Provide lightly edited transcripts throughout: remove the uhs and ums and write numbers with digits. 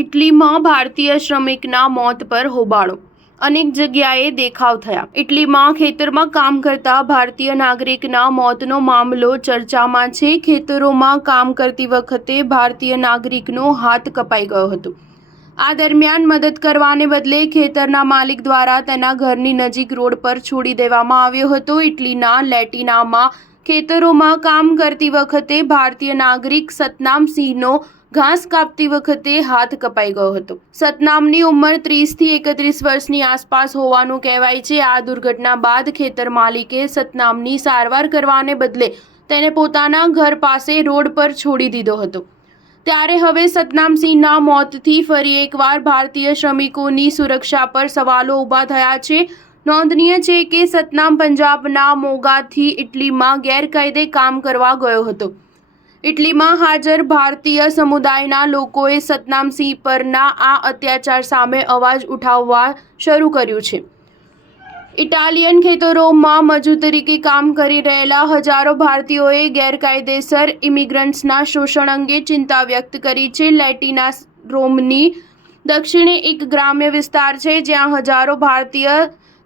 ઇટલીમાં ભારતીય શ્રમિકના મોત પર હોબાળો. અનેક જગ્યાએ દેખાવ થયા. ઇટલીમાં ખેતરમાં કામ કરતા ભારતીય નાગરિકના મોતનો મામલો ચર્ચામાં છે. ખેતરોમાં કામ કરતી વખતે ભારતીય નાગરિકનો હાથ કપાઈ ગયો હતો. આ દરમિયાન મદદ કરવાને બદલે ખેતરના માલિક દ્વારા તેના ઘરની નજીક રોડ પર છોડી દેવામાં આવ્યો હતો. ઇટલીના લેટિનામાં ખેતરોમાં કામ કરતી વખતે ભારતીય નાગરિક સતનામ સિંહનો ઘાસ કાપતી વખતે હાથ કપાઈ ગયો હતો. સતનામની ઉંમર 30 થી 31 વર્ષની આસપાસ હોવાનું કહેવાય છે. આ દુર્ઘટના બાદ ખેતર માલિકે સતનામની સારવાર કરવાને બદલે તેને પોતાના ઘર પાસે રોડ પર છોડી દીધો હતો. ત્યારે હવે સતનામ સિંહના મોતથી ફરી એકવાર ભારતીય શ્રમિકોની સુરક્ષા પર સવાલો ઊભા થયા છે. નોંધનીય છે કે સતનામ પંજાબના મોગાથી ઇટલીમાં ગેરકાયદે કામ કરવા ગયો હતો. ઇટલીમાં હાજર ભારતીય સમુદાયના લોકોએ સતનામ સિંહ પરના આ અત્યાચાર સામે અવાજ ઉઠાવવા શરૂ કર્યું છે. ઇટાલિયન ખેતરોમાં મજૂર તરીકે કામ કરી રહેલા હજારો ભારતીયોએ ગેરકાયદેસર ઇમિગ્રન્ટ્સના શોષણ અંગે ચિંતા વ્યક્ત કરી છે. લેટિના રોમની દક્ષિણે એક ગ્રામ્ય વિસ્તાર છે જ્યાં હજારો ભારતીય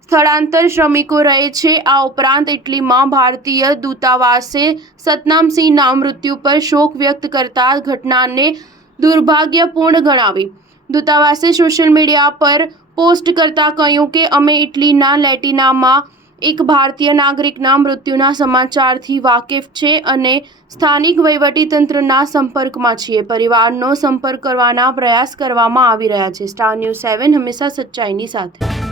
સ્થળાંતર શ્રમિકો રહે છે. આ ઉપરાંત ઇટલીમાં ભારતીય દૂતાવાસે સતનામ સિંહના મૃત્યુ પર શોક વ્યક્ત કરતા ઘટનાને દુર્ભાગ્યપૂર્ણ ગણાવી. દૂતાવાસે સોશિયલ મીડિયા પર પોસ્ટ કરતા કહ્યું કે અમે ઇટલીના લેટિનામાં એક ભારતીય નાગરિકના મૃત્યુના સમાચારથી વાકેફ છે અને સ્થાનિક વહીવટીતંત્રના સંપર્કમાં છીએ. પરિવારનો સંપર્ક કરવાના પ્રયાસ કરવામાં આવી રહ્યા છે. સ્ટાર ન્યૂઝ 7 હંમેશા સચ્ચાઈની સાથે.